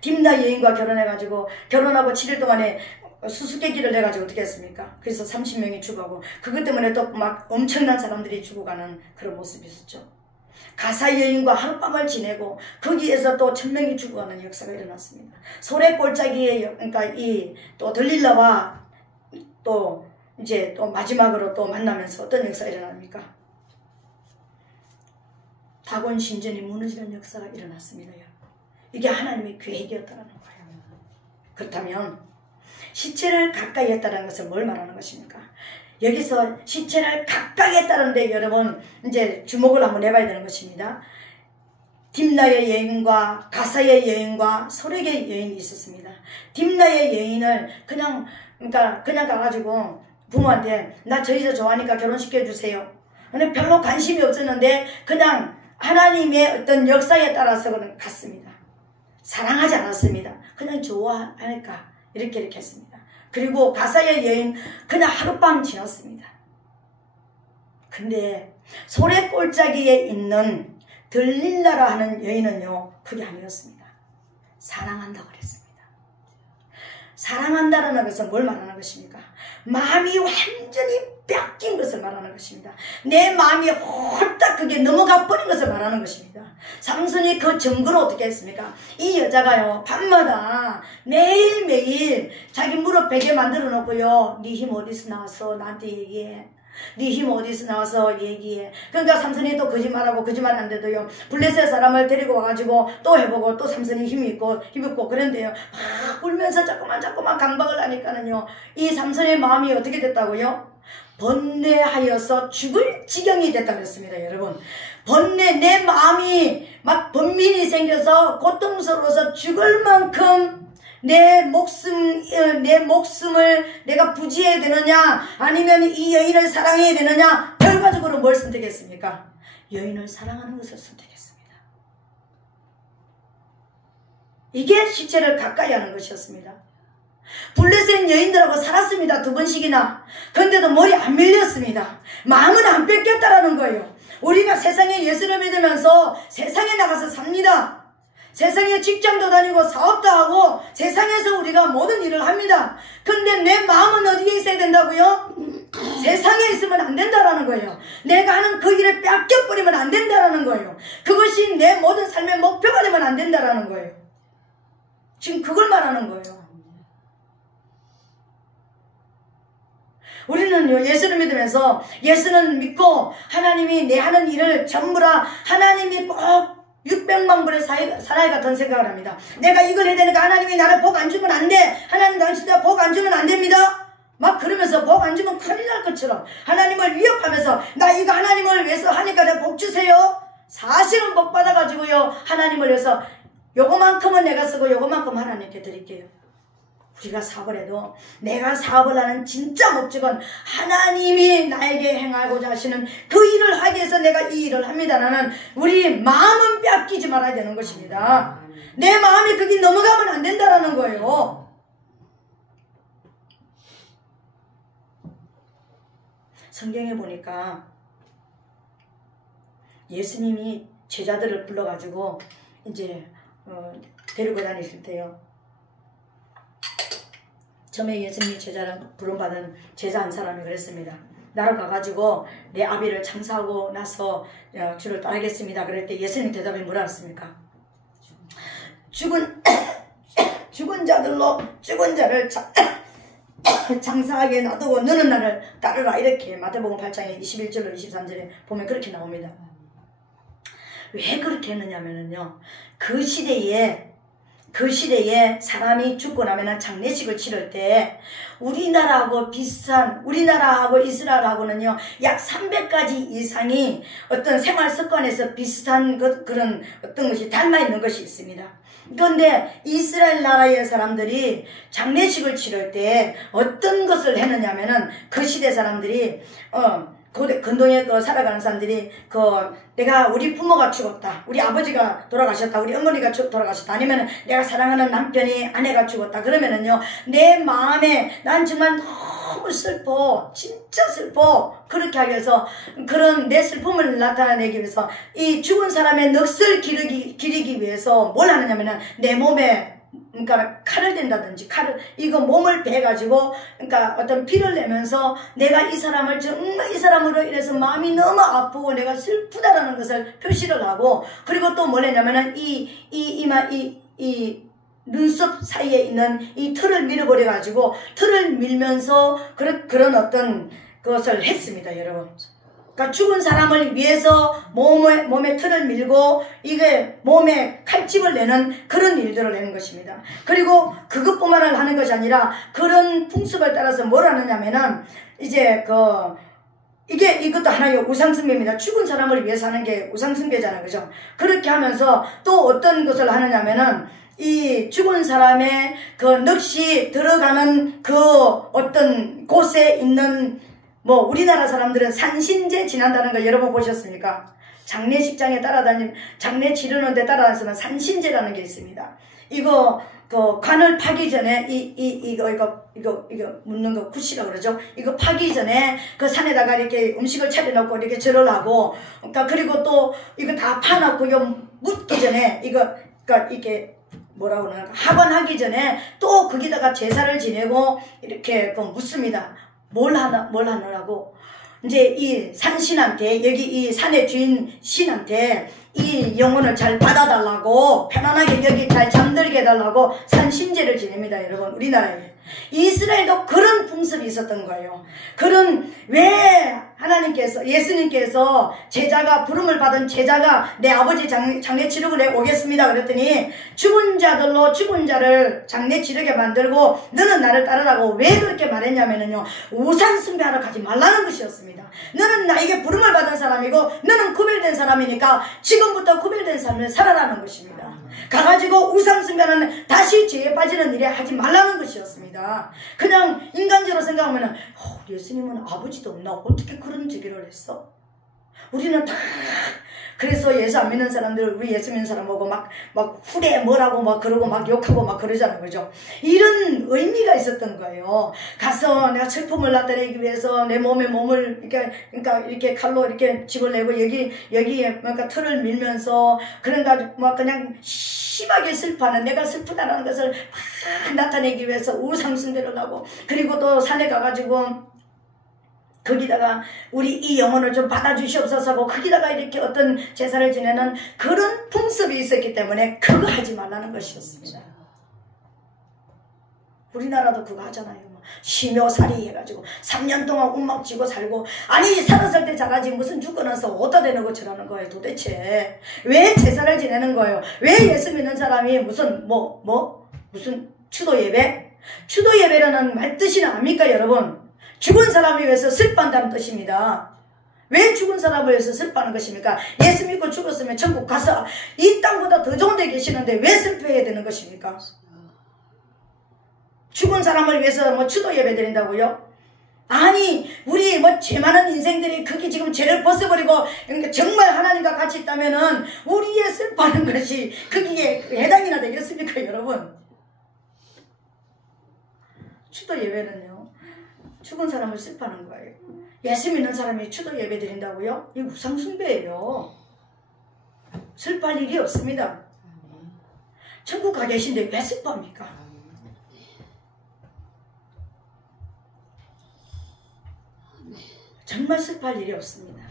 딥나 여인과 결혼해가지고 결혼하고 7일 동안에 수수께끼를 내가지고 어떻게 했습니까? 그래서 30명이 죽어가고 그것 때문에 또 막 엄청난 사람들이 죽어가는 그런 모습이 있었죠. 가사 여인과 하룻밤을 지내고 거기에서 또 1000명이 죽어가는 역사가 일어났습니다. 소래골짜기에, 그러니까 이 또 들릴라와 또 이제 또 마지막으로 또 만나면서 어떤 역사가 일어납니까? 다곤 신전이 무너지는 역사가 일어났습니다. 이게 하나님의 계획이었다는 거예요. 그렇다면 시체를 가까이 했다는 것은 뭘 말하는 것입니까? 여기서 시체를 가까이 했다는데 여러분 이제 주목을 한번 해봐야 되는 것입니다. 딥나의 여인과 가사의 여인과 소렉의 여인이 있었습니다. 딥나의 여인을 그냥 가가지고 부모한테 나 저 여자 좋아하니까 결혼시켜주세요. 근데 별로 관심이 없었는데 그냥 하나님의 어떤 역사에 따라서 그냥 갔습니다. 사랑하지 않았습니다. 그냥 좋아하니까 이렇게 했습니다. 그리고 가사의 여인 그냥 하룻밤 지났습니다. 근데 소래골짜기에 있는 들릴라라 하는 여인은요 그게 아니었습니다. 사랑한다고 그랬습니다. 사랑한다라는 것은 뭘 말하는 것입니까? 마음이 완전히 뺏긴 것을 말하는 것입니다. 내 마음이 홀딱 그게 넘어가 버린 것을 말하는 것입니다. 삼손이 그 증거로 어떻게 했습니까? 이 여자가요 밤마다 매일매일 자기 무릎 베개 만들어 놓고요, 네 힘 어디서 나왔어? 나한테 얘기해. 네 힘 어디서 나와서 얘기해. 그러니까 삼손이 또 거짓말하고 거짓말 안 돼도요 블레셋 사람을 데리고 와가지고 또 해보고 또 삼손이 힘있고 그런데요 막 울면서 자꾸만 강박을 하니까는요 이 삼손의 마음이 어떻게 됐다고요? 번뇌하여서 죽을 지경이 됐다고 했습니다. 여러분, 번뇌, 내 마음이 막 번민이 생겨서 고통스러워서 죽을 만큼 내 목숨을 내가 부지해야 되느냐 아니면 이 여인을 사랑해야 되느냐, 결과적으로 뭘 선택했습니까? 여인을 사랑하는 것을 선택했습니다. 이게 시체를 가까이 하는 것이었습니다. 블레셋 여인들하고 살았습니다. 2번씩이나. 근데도 머리 안 밀렸습니다. 마음은 안 뺏겼다라는 거예요. 우리가 세상에 예수를 믿으면서 세상에 나가서 삽니다. 세상에 직장도 다니고 사업도 하고 세상에서 우리가 모든 일을 합니다. 근데 내 마음은 어디에 있어야 된다고요? 세상에 있으면 안 된다라는 거예요. 내가 하는 그 일에 뺏겨버리면 안 된다라는 거예요. 그것이 내 모든 삶의 목표가 되면 안 된다라는 거예요. 지금 그걸 말하는 거예요. 우리는 예수를 믿으면서 예수는 믿고 하나님이 내 하는 일을 전부 다 하나님이 꼭 600만 불의 사나이 같은 생각을 합니다. 내가 이걸 해야 되니까 하나님이 나를 복 안 주면 안 돼. 하나님 당신들 복 안 주면 안 됩니다. 막 그러면서 복 안 주면 큰일 날 것처럼 하나님을 위협하면서 나 이거 하나님을 위해서 하니까 내가 복 주세요. 사실은 복 받아가지고요. 하나님을 위해서 요거만큼은 내가 쓰고 요거만큼 하나님께 드릴게요. 우리가 사업을 해도 내가 사업을 하는 진짜 목적은 하나님이 나에게 행하고자 하시는 그 일을 하기 위해서 내가 이 일을 합니다라는 우리 마음은 뺏기지 말아야 되는 것입니다. 내 마음이 거기 넘어가면 안 된다라는 거예요. 성경에 보니까 예수님이 제자들을 불러가지고 이제 데리고 다니실 때요. 처음에 예수님이 제자를 부름받은 제자 한 사람이 그랬습니다. 나로 가가지고 내 아비를 장사하고 나서 주를 따르겠습니다. 그럴 때 예수님 대답이 뭐라 했습니까? 죽은 자들로 죽은 자를 장사하게 놔두고 너는 나를 따르라. 이렇게 마태복음 8장에 21절로 23절에 보면 그렇게 나옵니다. 왜 그렇게 했느냐면요. 그 시대에 사람이 죽고 나면 장례식을 치를 때 우리나라하고 이스라엘하고는요 약 300가지 이상이 어떤 생활 습관에서 비슷한 그런 어떤 것이 닮아 있는 것이 있습니다. 그런데 이스라엘 나라의 사람들이 장례식을 치를 때 어떤 것을 했느냐면은 그 시대 사람들이 근동에 살아가는 사람들이 내가 우리 부모가 죽었다, 우리 아버지가 돌아가셨다, 우리 어머니가 돌아가셨다, 아니면 내가 사랑하는 남편이 아내가 죽었다 그러면은요 내 마음에 난 정말 너무 슬퍼, 진짜 슬퍼. 그렇게 하기 위해서 그런 내 슬픔을 나타내기 위해서 이 죽은 사람의 넋을 기리기 위해서 뭘 하느냐면은 내 몸에 그러니까 칼을 댄다든지 이거 몸을 베가지고 그러니까 어떤 피를 내면서 내가 이 사람을 정말 이 사람으로 인해서 마음이 너무 아프고 내가 슬프다라는 것을 표시를 하고, 그리고 또 뭘 했냐면은 이 눈썹 사이에 있는 이 털을 밀어버려 가지고 털을 밀면서 그런 어떤 것을 했습니다, 여러분. 그러니까 죽은 사람을 위해서 몸에 털을 밀고 이게 몸에 칼집을 내는 그런 일들을 하는 것입니다. 그리고 그것뿐만을 하는 것이 아니라 그런 풍습을 따라서 뭘 하느냐면은 이제 이것도 하나의 우상숭배입니다. 죽은 사람을 위해서 하는 게 우상숭배잖아요, 그죠? 그렇게 하면서 또 어떤 것을 하느냐면은 이 죽은 사람의 그 넋이 들어가는 그 어떤 곳에 있는 우리나라 사람들은 산신제 지낸다는 거 여러분 보셨습니까? 장례식장에 장례 치르는 데 따라다니는 산신제라는 게 있습니다. 이거 관을 파기 전에 이거 묻는 거 구시가 그러죠. 이거 파기 전에 그 산에다가 이렇게 음식을 차려놓고 이렇게 절을 하고, 그러니까 그리고 또 이거 다 파놓고 이거 묻기 전에 그러니까 이게 뭐라고 그러나 하관하기 전에 또 거기다가 제사를 지내고 이렇게 묻습니다. 뭘 하느라고 이제 이 산신한테, 여기 이 산의 주인 신한테 이 영혼을 잘 받아달라고, 편안하게 여기 잘 잠들게 해달라고 산신제를 지냅니다, 여러분. 우리나라에 이스라엘도 그런 풍습이 있었던 거예요. 왜 하나님께서, 예수님께서 부름을 받은 제자가 내 아버지 장례 치르고 오겠습니다 그랬더니 죽은 자를 장례 치르게 만들고 너는 나를 따르라고 왜 그렇게 말했냐면요, 우상 숭배하러 가지 말라는 것이었습니다. 너는 나에게 부름을 받은 사람이고 너는 구별된 사람이니까 지금부터 구별된 삶을 살아라는 것입니다. 가가지고 우상 숭배하는, 다시 죄에 빠지는 일에 하지 말라는 것이었습니다. 그냥 인간적으로 생각하면 예수님은 아버지도 없나, 어떻게 그런 제기를 했어? 우리는 다 그래서 예수 안 믿는 사람들, 우리 예수 믿는 사람하고 막 후대 뭐라고 막 그러고 막 욕하고 막 그러잖아요. 그죠? 이런 의미가 있었던 거예요. 가서 내가 슬픔을 나타내기 위해서 내 몸에 몸을 그러니까 이렇게 칼로 이렇게 집어내고 여기에 그러니까 털을 밀면서 그런가 막 그냥 심하게 슬퍼하는, 내가 슬프다라는 것을 막 나타내기 위해서 우상숭배를 하고, 그리고 또 산에 가가지고 거기다가 우리 이 영혼을 좀 받아주시옵소서 하고 거기다가 이렇게 어떤 제사를 지내는 그런 풍습이 있었기 때문에 그거 하지 말라는 것이었습니다. 우리나라도 그거 하잖아요. 심요살이 해가지고 3년 동안 움막쥐고 살고, 아니 살았을 때 잘하지 무슨 죽고 나서 어디다 대놓고 저러는 거예요. 도대체 왜 제사를 지내는 거예요? 왜 예수 믿는 사람이 무슨 무슨 추도 예배? 추도 예배라는 말 뜻이는 압니까 여러분? 죽은 사람을 위해서 슬퍼한다는 뜻입니다. 왜 죽은 사람을 위해서 슬퍼하는 것입니까? 예수 믿고 죽었으면 천국 가서 이 땅보다 더 좋은 데 계시는데 왜 슬퍼해야 되는 것입니까? 죽은 사람을 위해서 추도 예배 드린다고요? 아니 우리 죄 많은 인생들이 그게 지금 죄를 벗어버리고 정말 하나님과 같이 있다면은 우리의 슬퍼하는 것이 그게 해당이나 되겠습니까 여러분? 추도 예배는요, 죽은 사람을 슬퍼하는 거예요. 예수 믿는 사람이 추도 예배 드린다고요? 이 우상숭배예요. 슬퍼할 일이 없습니다. 천국 가 계신데 왜 슬퍼합니까? 정말 슬퍼할 일이 없습니다.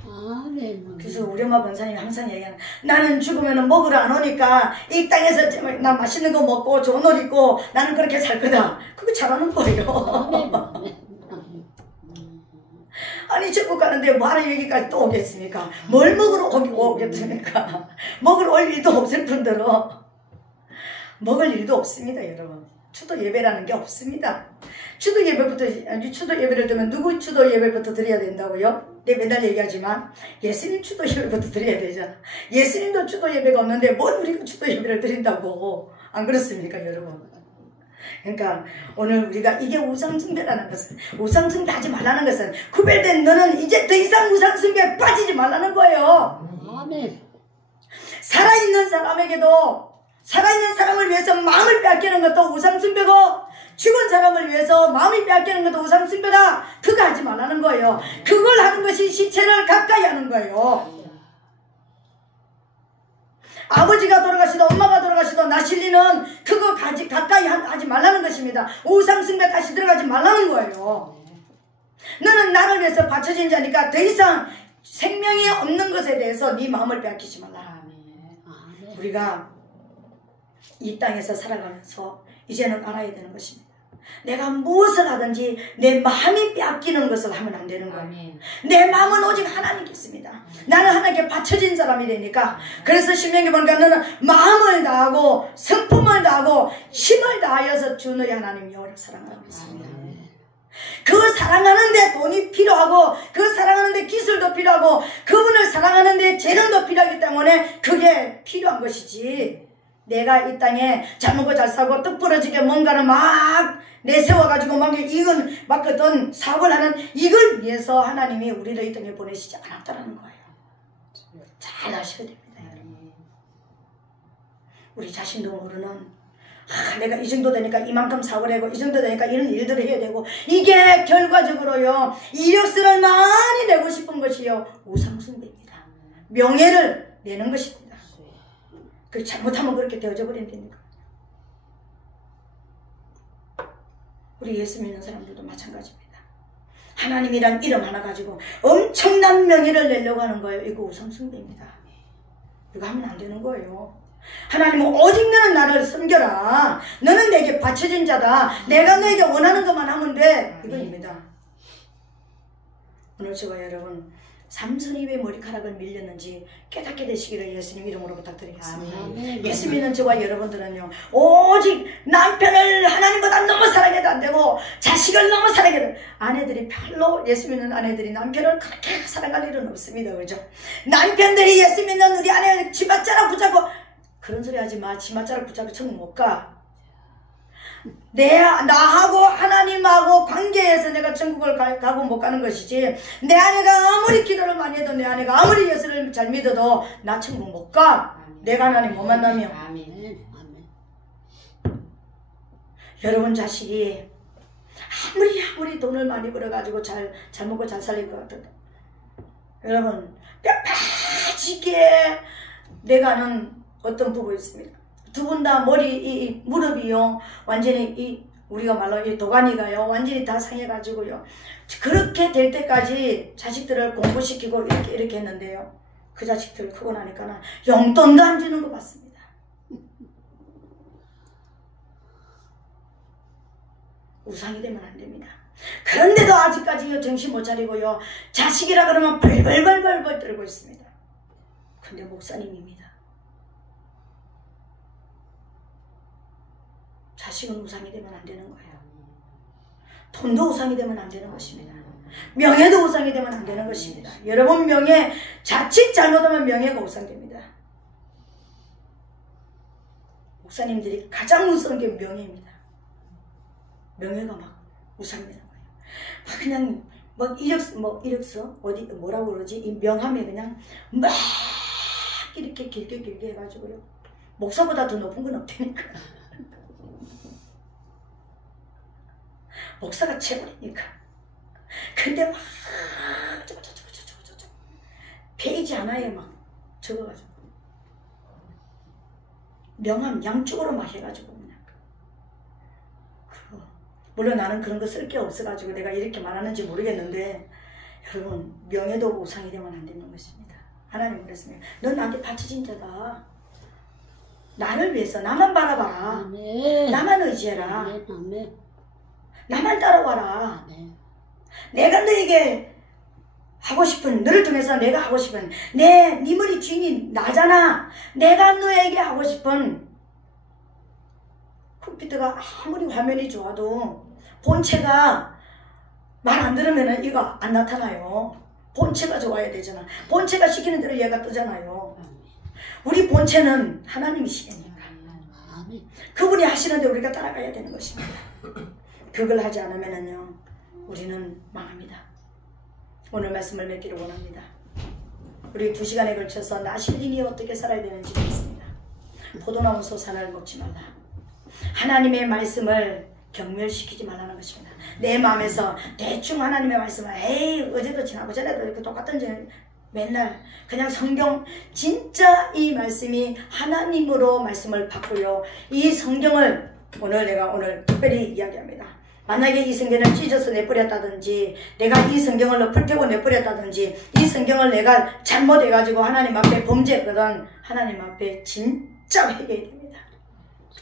그래서 우리 엄마 권사님이 항상 얘기하는, 나는 죽으면 먹으러 안 오니까 이 땅에서 나 맛있는 거 먹고 좋은 옷 입고 나는 그렇게 살 거다. 그거 잘하는 거예요. 아니 천국 가는데 뭐하러 여기까지 또 오겠습니까? 뭘 먹으러 오겠습니까? 먹으러 올 일도 없을 뿐더러 먹을 일도 없습니다 여러분. 추도 예배라는 게 없습니다. 추도 예배를 드면 누구 추도 예배부터 드려야 된다고요? 내 맨날 얘기하지만 예수님 추도 예배부터 드려야 되잖아. 예수님도 추도 예배가 없는데 뭘 우리가 추도 예배를 드린다고. 안 그렇습니까 여러분? 그러니까 오늘 우리가 이게 우상숭배라는 것은, 우상숭배 하지 말라는 것은, 구별된 너는 이제 더 이상 우상숭배에 빠지지 말라는 거예요. 아멘. 살아있는 사람에게도, 살아있는 사람을 위해서 마음을 빼앗기는 것도 우상숭배고, 죽은 사람을 위해서 마음을 빼앗기는 것도 우상숭배다. 그거 하지 말라는 거예요. 그걸 하는 것이 시체를 가까이 하는 거예요. 아버지가 돌아가시도 엄마가 돌아가시도 나실리는 그거 가까이 하지 말라는 것입니다. 우상숭배 다시 들어가지 말라는 거예요. 너는 나를 위해서 바쳐진 자니까 더 이상 생명이 없는 것에 대해서 네 마음을 빼앗기지 말라. 우리가 이 땅에서 살아가면서 이제는 알아야 되는 것입니다. 내가 무엇을 하든지 내 마음이 빼앗기는 것을 하면 안 되는 거예요. 내 마음은 오직 하나님께 있습니다. 나는 하나님께 바쳐진 사람이 되니까. 그래서 신명기 보니까 너는 마음을 다하고 성품을 다하고 힘을 다하여서 주 너희 하나님 여호와를 사랑하고 있습니다. 그 사랑하는데 돈이 필요하고, 그 사랑하는데 기술도 필요하고, 그분을 사랑하는데 재능도 필요하기 때문에 그게 필요한 것이지, 내가 이 땅에 잘 먹고 잘 살고 떡 부러지게 뭔가를 막 내세워가지고 막 이건 막 어떤 사업을 하는 이걸 위해서 하나님이 우리를 이 땅에 보내시지 않았다는 거예요. 잘 아셔야 됩니다. 우리 자신도 모르는, 내가 이 정도 되니까 이만큼 사업을 하고 이 정도 되니까 이런 일들을 해야 되고, 이게 결과적으로요 이력서를 많이 내고 싶은 것이요 우상숭배입니다. 명예를 내는 것입니다. 그 잘못하면 그렇게 되어져 버린다니까. 우리 예수 믿는 사람들도 마찬가지입니다. 하나님이란 이름 하나 가지고 엄청난 명예를 내려고 하는 거예요. 이거 우상숭배입니다. 이거 하면 안 되는 거예요. 하나님은 오직 너는 나를 섬겨라. 너는 내게 바쳐진 자다. 내가 너에게 원하는 것만 하면 돼. 이거입니다. 오늘 저와 여러분, 삼손이 왜 머리카락을 밀렸는지 깨닫게 되시기를 예수님 이름으로 부탁드리겠습니다. 아멘. 예수 믿는 저와 여러분들은요, 오직 남편을 하나님보다 너무 사랑해도 안 되고 자식을 너무 사랑해도, 아내들이 별로, 예수 믿는 아내들이 남편을 그렇게 사랑할 일은 없습니다. 그죠? 남편들이 예수 믿는 우리 아내 치맛자락 붙잡고, 그런 소리 하지 마. 치맛자락 붙잡고 천국 못 가. 나하고 하나님하고 관계에서 내가 천국을 가고 못 가는 것이지, 내 아내가 아무리 기도를 많이 해도, 내 아내가 아무리 예수를 잘 믿어도 나 천국 못 가. 내가 하나님 못 만나면. 여러분 자식이 아무리 돈을 많이 벌어가지고 잘 먹고 잘 살릴 것 같아도, 여러분 뼈파지게 내가 아는 어떤 부부 있습니다. 두 분 다 무릎이요 완전히 우리가 말로 이 도가니가요 완전히 다 상해가지고요, 그렇게 될 때까지 자식들을 공부시키고 이렇게 했는데요, 그 자식들 크고 나니까는 용돈도 안 주는 거 봤습니다. 우상이 되면 안 됩니다. 그런데도 아직까지 정신 못 차리고요, 자식이라 그러면 벌벌벌벌 떨고 있습니다. 근데 목사님입니다. 자식은 우상이 되면 안 되는 거예요. 돈도 우상이 되면 안 되는 것입니다. 명예도 우상이 되면 안 되는 것입니다. 여러분 명예, 자칫 잘못하면 명예가 우상됩니다. 목사님들이 가장 무서운 게 명예입니다. 명예가 막 우상되는 거예요. 그냥 막 이력서 어디 뭐라고 그러지, 이 명함에 그냥 막 이렇게 길게 해가지고요, 목사보다 더 높은 건 없다니까. 목사가 최고니까. 근데 막 페이지 하나에 막 적어가지고 명함 양쪽으로 막 해가지고 그냥. 물론 나는 그런 거 쓸 게 없어가지고 내가 이렇게 말하는지 모르겠는데, 여러분 명예도 우상이 되면 안 되는 것입니다. 하나님 그랬습니다. 넌 나한테 바쳐진 자다. 나를 위해서 나만 바라봐라. 아멘. 나만 의지해라. 아멘. 나만 따라와라. 아멘. 내가 너에게 하고 싶은, 너를 통해서 내가 하고 싶은, 네 머리 주인이 나잖아. 내가 너에게 하고 싶은, 컴퓨터가 아무리 화면이 좋아도 본체가 말 안 들으면 이거 안 나타나요. 본체가 좋아야 되잖아. 본체가 시키는 대로 얘가 뜨잖아요. 우리 본체는 하나님이시니까 그분이 하시는 대로 우리가 따라가야 되는 것입니다. 그걸 하지 않으면요 우리는 망합니다. 오늘 말씀을 맺기를 원합니다. 우리 2시간에 걸쳐서 나 신인이 어떻게 살아야 되는지 믿습니다. 포도나무 솟아날 먹지 말라. 하나님의 말씀을 경멸시키지 말라는 것입니다. 내 마음에서 대충 하나님의 말씀을 에이 어제도 지나고 전에도 이렇게 똑같은 맨날 그냥 성경, 진짜 이 말씀이 하나님으로 말씀을 받고요, 이 성경을 내가 오늘 특별히 이야기합니다. 만약에 이 성경을 찢어서 내버렸다든지, 내가 이 성경을 불태워 내버렸다든지, 이 성경을 내가 잘못해가지고 하나님 앞에 범죄했거든, 하나님 앞에 진짜 회개해야 됩니다.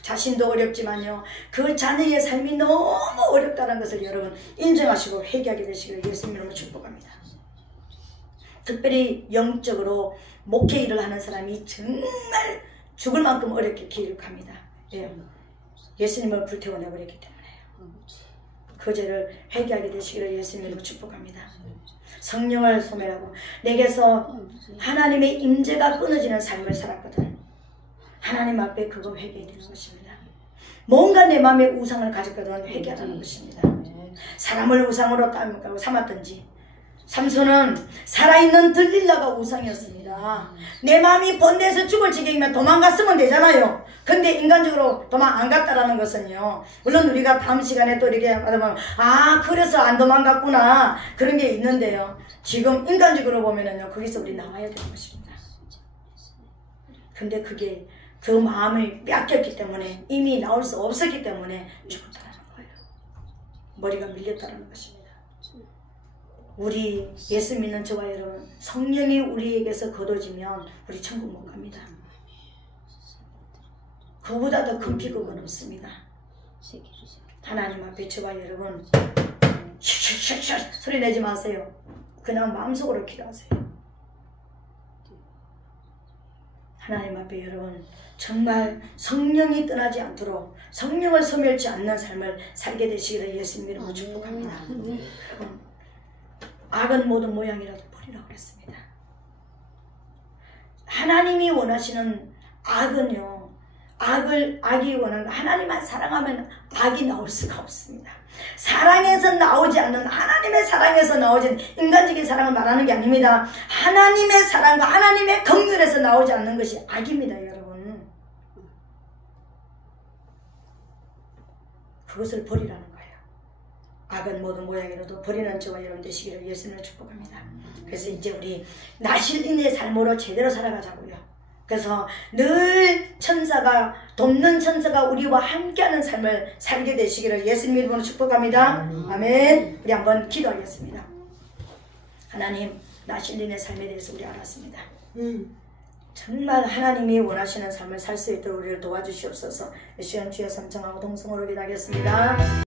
자신도 어렵지만요, 그 자녀의 삶이 너무 어렵다는 것을 여러분 인정하시고 회개하게 되시기를 예수님 이름으로 축복합니다. 특별히 영적으로 목회 일을 하는 사람이 정말 죽을 만큼 어렵게 기록합니다. 예. 예수님을 불태워 내버렸기 때문에요. 그 죄를 회개하게 되시기를 예수님으로 축복합니다. 성령을 소멸하고 내게서 하나님의 임재가 끊어지는 삶을 살았거든. 하나님 앞에 그거 회개해야 되는 것입니다. 뭔가 내 마음에 우상을 가졌거든 회개하라는 것입니다. 사람을 우상으로 삼았든지, 삼손은 살아있는 들릴라가 우상이었습니다. 내 마음이 번뇌해서 죽을 지경이면 도망갔으면 되잖아요. 근데 인간적으로 도망 안 갔다라는 것은요, 물론 우리가 다음 시간에 또 이렇게 받으면 그래서 안 도망갔구나 그런 게 있는데요, 지금 인간적으로 보면은요 거기서 우리 나와야 되는 것입니다. 근데 그게 그 마음을 뺏겼기 때문에, 이미 나올 수 없었기 때문에 죽었다는 거예요. 머리가 밀렸다는 것입니다. 우리 예수 믿는 저와 여러분, 성령이 우리에게서 거둬지면 우리 천국 못 갑니다. 그보다 더 큰 비극은 없습니다. 하나님 앞에 저와 여러분 슉슉슉슉 소리 내지 마세요. 그냥 마음속으로 기도하세요. 하나님 앞에 여러분 정말 성령이 떠나지 않도록, 성령을 소멸치 않는 삶을 살게 되시기를 예수님 이름으로 축복합니다. 여러분, 악은 모든 모양이라도 버리라고 그랬습니다. 하나님이 원하시는 악은요, 악이 원하는 거, 하나님만 사랑하면 악이 나올 수가 없습니다. 사랑에서 나오지 않는, 하나님의 사랑에서 나오지, 인간적인 사랑을 말하는 게 아닙니다. 하나님의 사랑과 하나님의 긍휼에서 나오지 않는 것이 악입니다, 여러분. 그것을 버리라는 거예요. 악은 모든 모양이라도 버리는 저와 여러분 되시기를 예수님을 축복합니다. 그래서 이제 우리 나실인의 삶으로 제대로 살아가자고요. 그래서 늘 천사가, 돕는 천사가 우리와 함께하는 삶을 살게 되시기를 예수님 이름으로 축복합니다. 아멘. 우리 한번 기도하겠습니다. 하나님, 나실인의 삶에 대해서 우리 알았습니다. 정말 하나님이 원하시는 삶을 살 수 있도록 우리를 도와주시옵소서. 이 시간 주여 삼청하고 동성으로 기도하겠습니다.